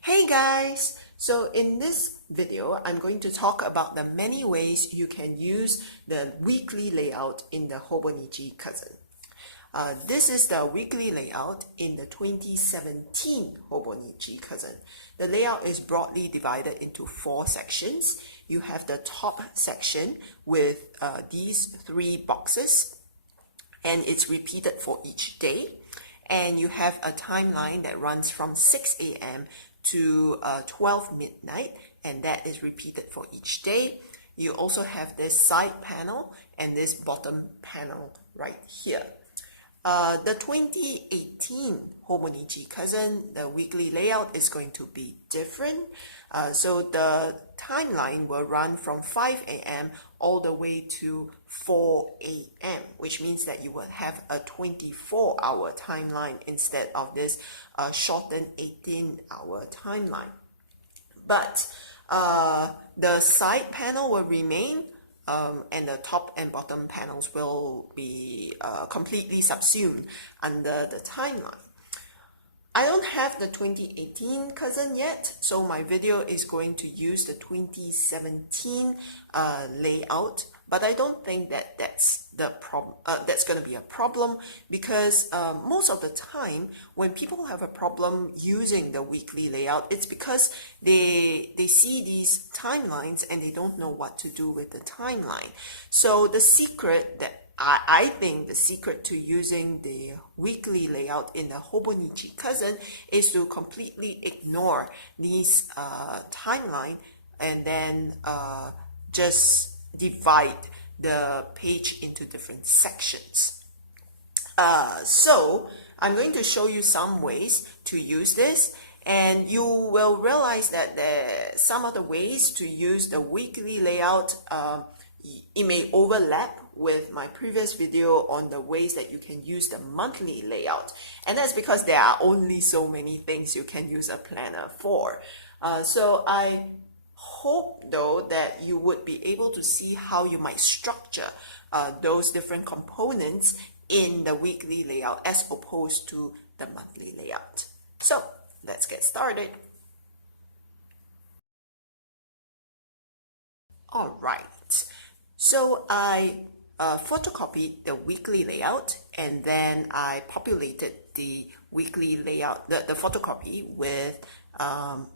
Hey guys! So in this video, I'm going to talk about the many ways you can use the weekly layout in the Hobonichi Cousin. This is the weekly layout in the 2017 Hobonichi Cousin. The layout is broadly divided into 4 sections. You have the top section with these 3 boxes, and it's repeated for each day. And you have a timeline that runs from 6 a.m. to 12 midnight, and that is repeated for each day. You also have this side panel and this bottom panel right here. The 2018 Hobonichi Cousin, the weekly layout is going to be different. So the timeline will run from 5 a.m. all the way to 4 a.m., which means that you will have a 24-hour timeline instead of this shortened 18-hour timeline. But the side panel will remain, and the top and bottom panels will be completely subsumed under the timeline. I don't have the 2018 Cousin yet, so my video is going to use the 2017 layout, but I don't think that that's going to be a problem, because most of the time when people have a problem using the weekly layout, it's because they see these timelines and they don't know what to do with the timeline. So the secret that I think the secret to using the weekly layout in the Hobonichi Cousin is to completely ignore these timeline and then just divide the page into different sections. So I'm going to show you some ways to use this, and you will realize that some of the ways to use the weekly layout, it may overlap with my previous video on the ways that you can use the monthly layout, and that's because there are only so many things you can use a planner for. So I hope though that you would be able to see how you might structure those different components in the weekly layout as opposed to the monthly layout. So let's get started. All right. So I photocopied the weekly layout, and then I populated the weekly layout, the photocopy, with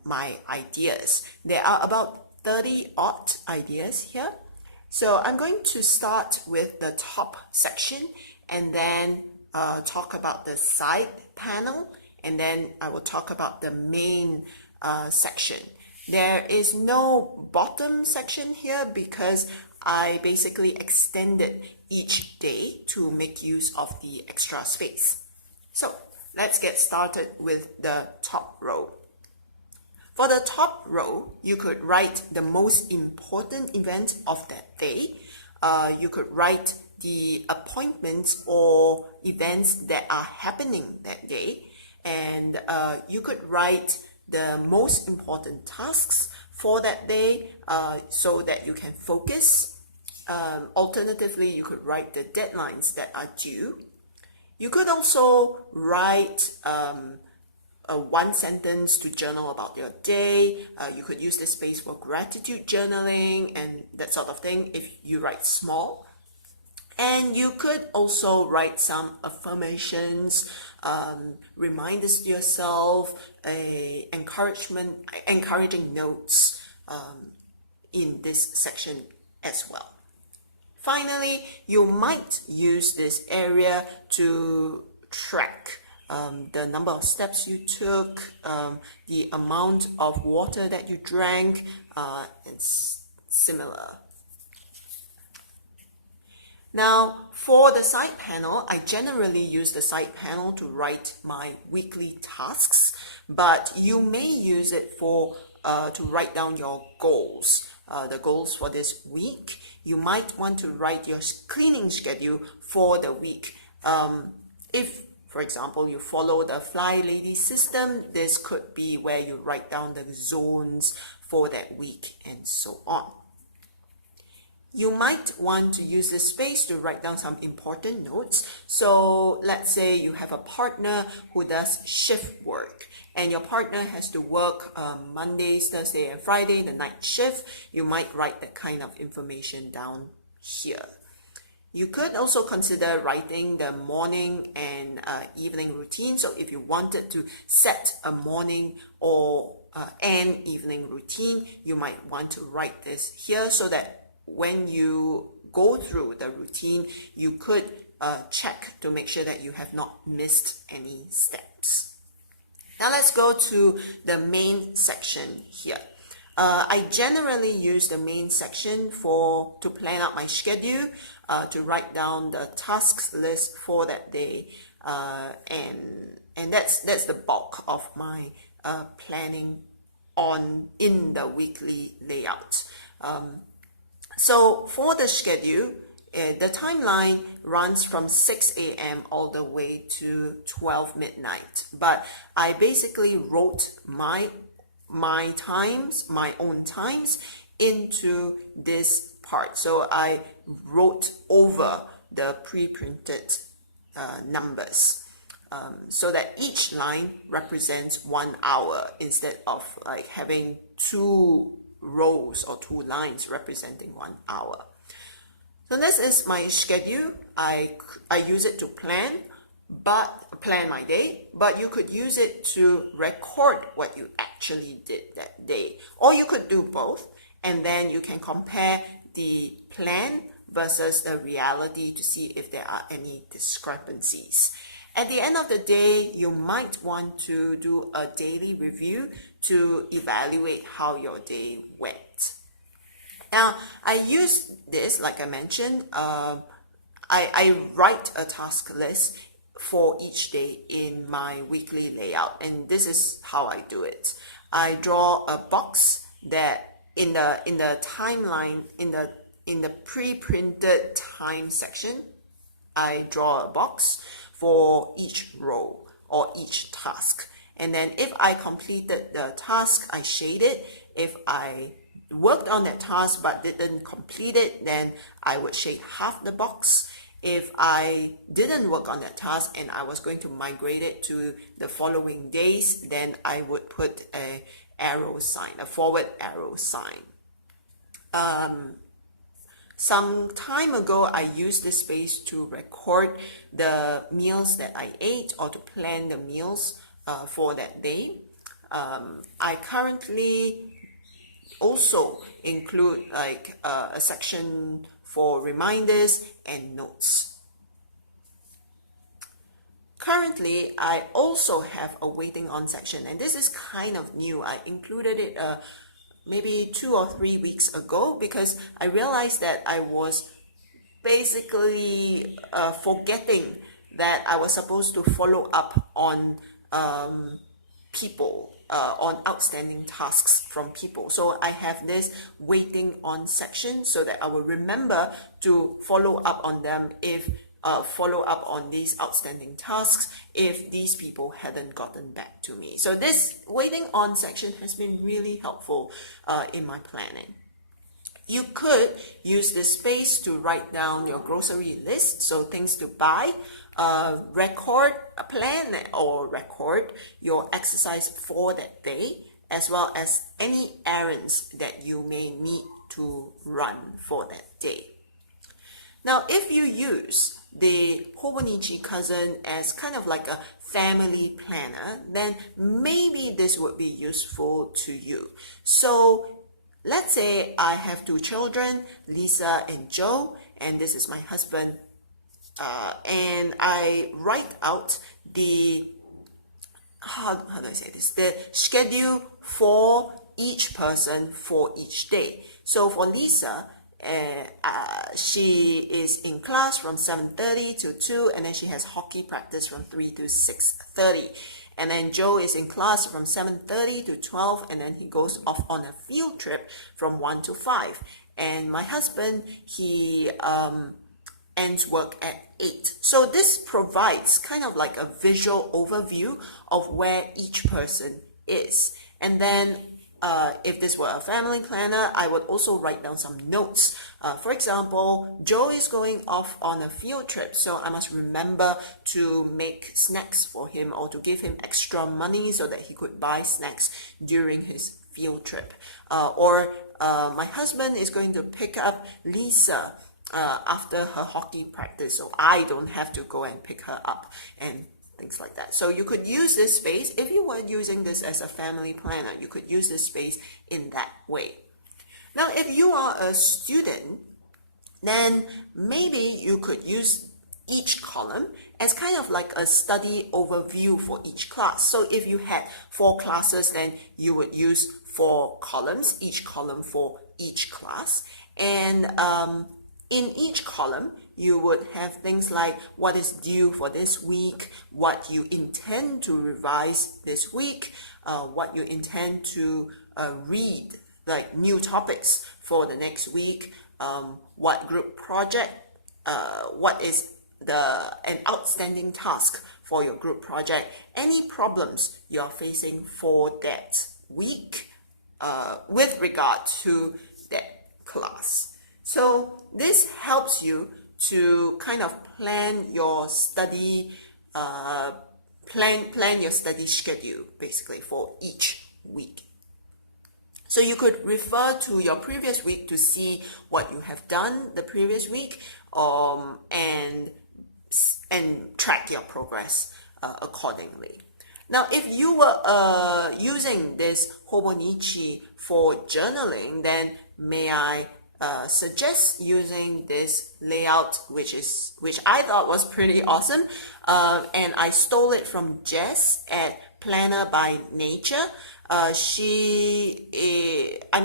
my ideas. There are about 30 odd ideas here. So I'm going to start with the top section and then talk about the side panel, and then I will talk about the main section. There is no bottom section here because I basically extended each day to make use of the extra space. So let's get started with the top row. For the top row, you could write the most important event of that day. You could write the appointments or events that are happening that day. And you could write the most important tasks for that day so that you can focus. Alternatively, you could write the deadlines that are due. You could also write one sentence to journal about your day. You could use this space for gratitude journaling and that sort of thing if you write small. And you could also write some affirmations, reminders to yourself, encouraging notes in this section as well. Finally, you might use this area to track the number of steps you took, the amount of water that you drank, and similar. Now, for the side panel, I generally use the side panel to write my weekly tasks, but you may use it for to write down your goals. The goals for this week. You might want to write your cleaning schedule for the week. If, for example, you follow the Fly Lady system, this could be where you write down the zones for that week and so on. You might want to use this space to write down some important notes. So let's say you have a partner who does shift work, and your partner has to work Mondays, Thursday, and Friday, the night shift. You might write that kind of information down here. You could also consider writing the morning and evening routine. So if you wanted to set a morning or an evening routine, you might want to write this here so that when you go through the routine, you could check to make sure that you have not missed any steps. Now let's go to the main section here. I generally use the main section to plan out my schedule, to write down the tasks list for that day, and that's the bulk of my planning in the weekly layout. So for the schedule, the timeline runs from 6 a.m. all the way to 12 midnight. But I basically wrote my times, my own times, into this part. So I wrote over the pre-printed numbers, so that each line represents 1 hour instead of like having 2 rows or 2 lines representing 1 hour. So this is my schedule. I use it to plan my day, but you could use it to record what you actually did that day, or you could do both, and then you can compare the plan versus the reality to see if there are any discrepancies. At the end of the day, you might want to do a daily review to evaluate how your day went. Now, I use this, like I mentioned, I write a task list for each day in my weekly layout, and this is how I do it. I draw a box that in the timeline, in the pre-printed time section, I draw a box for each row or each task. And then if I completed the task, I shade it. If I worked on that task but didn't complete it, then I would shade half the box. If I didn't work on that task and I was going to migrate it to the following days, then I would put a forward arrow sign. Some time ago, I used this space to record the meals that I ate or to plan the meals for that day. I currently also include like a section for reminders and notes. Currently, I also have a waiting on section, and this is kind of new. I included it maybe 2 or 3 weeks ago because I realized that I was basically forgetting that I was supposed to follow up on people, on outstanding tasks from people. So I have this waiting on section so that I will remember to follow up on them follow up on these outstanding tasks if these people hadn't gotten back to me. So this waiting on section has been really helpful in my planning. You could use this space to write down your grocery list, so things to buy, record a plan or record your exercise for that day, as well as any errands that you may need to run for that day. Now, if you use the Hobonichi Cousin as kind of like a family planner, then maybe this would be useful to you. So let's say I have 2 children, Lisa and Joe, and this is my husband. And I write out the, how do I say this, the schedule for each person for each day. So for Lisa, she is in class from 7:30 to 2, and then she has hockey practice from 3 to 6:30. And then Joe is in class from 7:30 to 12, and then he goes off on a field trip from 1 to 5. And my husband, he ends work at 8. So this provides kind of like a visual overview of where each person is. And then if this were a family planner, I would also write down some notes. For example, Joe is going off on a field trip, so I must remember to make snacks for him or to give him extra money so that he could buy snacks during his field trip. Or my husband is going to pick up Lisa after her hockey practice, so I don't have to go and pick her up, and things like that. So you could use this space, if you were using this as a family planner, you could use this space in that way. Now, if you are a student, then maybe you could use each column as kind of like a study overview for each class. So if you had 4 classes, then you would use 4 columns, each column for each class. And in each column, you would have things like what is due for this week, what you intend to revise this week, what you intend to read, like new topics for the next week, what group project, what is an outstanding task for your group project, any problems you're facing for that week with regard to that class. So this helps you to kind of plan your study, plan your study schedule basically for each week. So you could refer to your previous week to see what you have done the previous week, and track your progress accordingly. Now, if you were using this Hobonichi for journaling, then may I suggest using this layout, which I thought was pretty awesome, and I stole it from Jess at Planner by Nature. I'm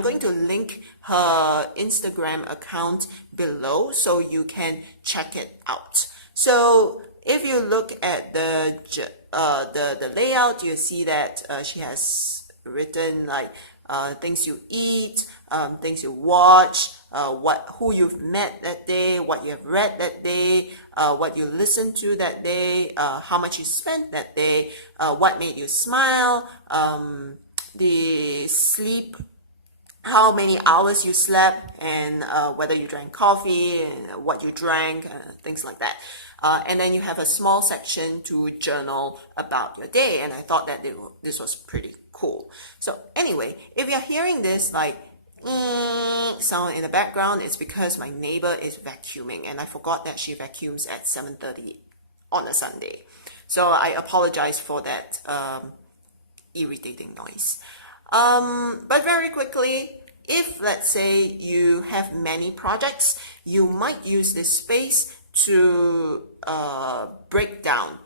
going to link her Instagram account below so you can check it out. So if you look at the layout, you see that she has written like things you eat, things you watch, who you've met that day, what you have read that day, what you listened to that day, how much you spent that day, what made you smile, the sleep, how many hours you slept, and whether you drank coffee, and what you drank, things like that. And then you have a small section to journal about your day, and I thought that this was pretty cool. So anyway, if you're hearing this like sound in the background, it's because my neighbor is vacuuming, and I forgot that she vacuums at 7:30 on a Sunday. So I apologize for that irritating noise. But very quickly, if let's say you have many projects, you might use this space to break down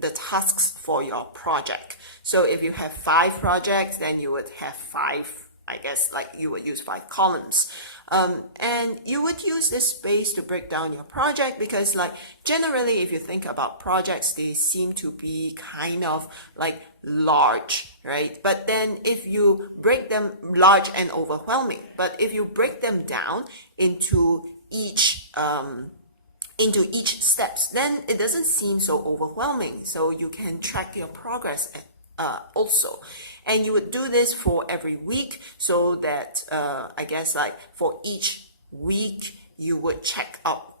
the tasks for your project. So if you have 5 projects, then you would have 5, I guess, like you would use 5 columns. And you would use this space to break down your project because, like, generally, if you think about projects, they seem to be kind of like large, right? But then if you break them large and overwhelming, but if you break them down into each steps, then it doesn't seem so overwhelming. So you can track your progress also. And you would do this for every week so that I guess like for each week you would check off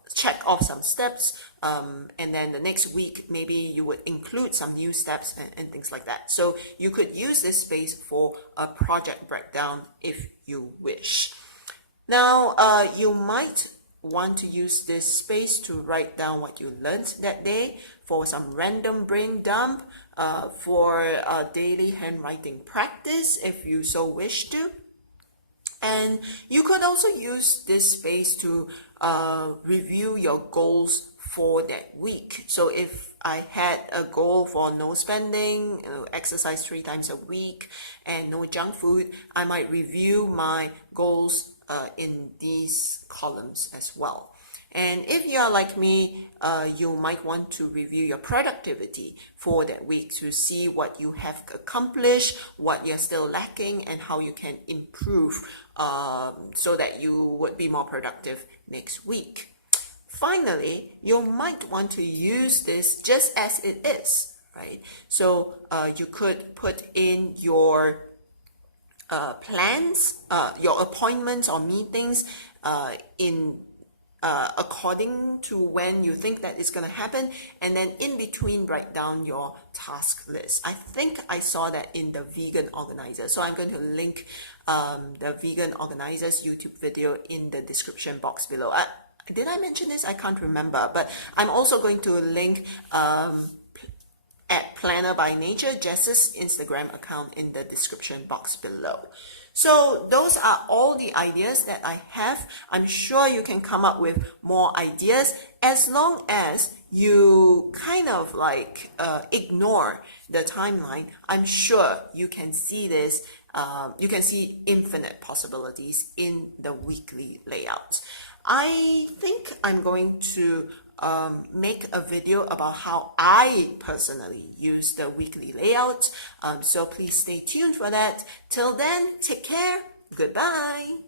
some steps, and then the next week maybe you would include some new steps and things like that. So you could use this space for a project breakdown if you wish. Now you might want to use this space to write down what you learned that day, for some random brain dump, for a daily handwriting practice if you so wish to. And you could also use this space to review your goals for that week. So if I had a goal for no spending, exercise 3 times a week, and no junk food, I might review my goals in these columns as well. And if you are like me, you might want to review your productivity for that week to see what you have accomplished, what you're still lacking, and how you can improve so that you would be more productive next week. Finally, you might want to use this just as it is, right? So you could put in your plans, your appointments or meetings in according to when you think that it's going to happen, and then in between write down your task list. I think I saw that in the vegan organizer, so I'm going to link the vegan organizer's YouTube video in the description box below. Did I mention this? I can't remember, but I'm also going to link at Planner by Nature, Jess's Instagram account, in the description box below. So those are all the ideas that I have. I'm sure you can come up with more ideas as long as you kind of like ignore the timeline. I'm sure you can see this. You can see infinite possibilities in the weekly layout. I think I'm going to make a video about how I personally use the weekly layout. So please stay tuned for that. Till then, take care. Goodbye.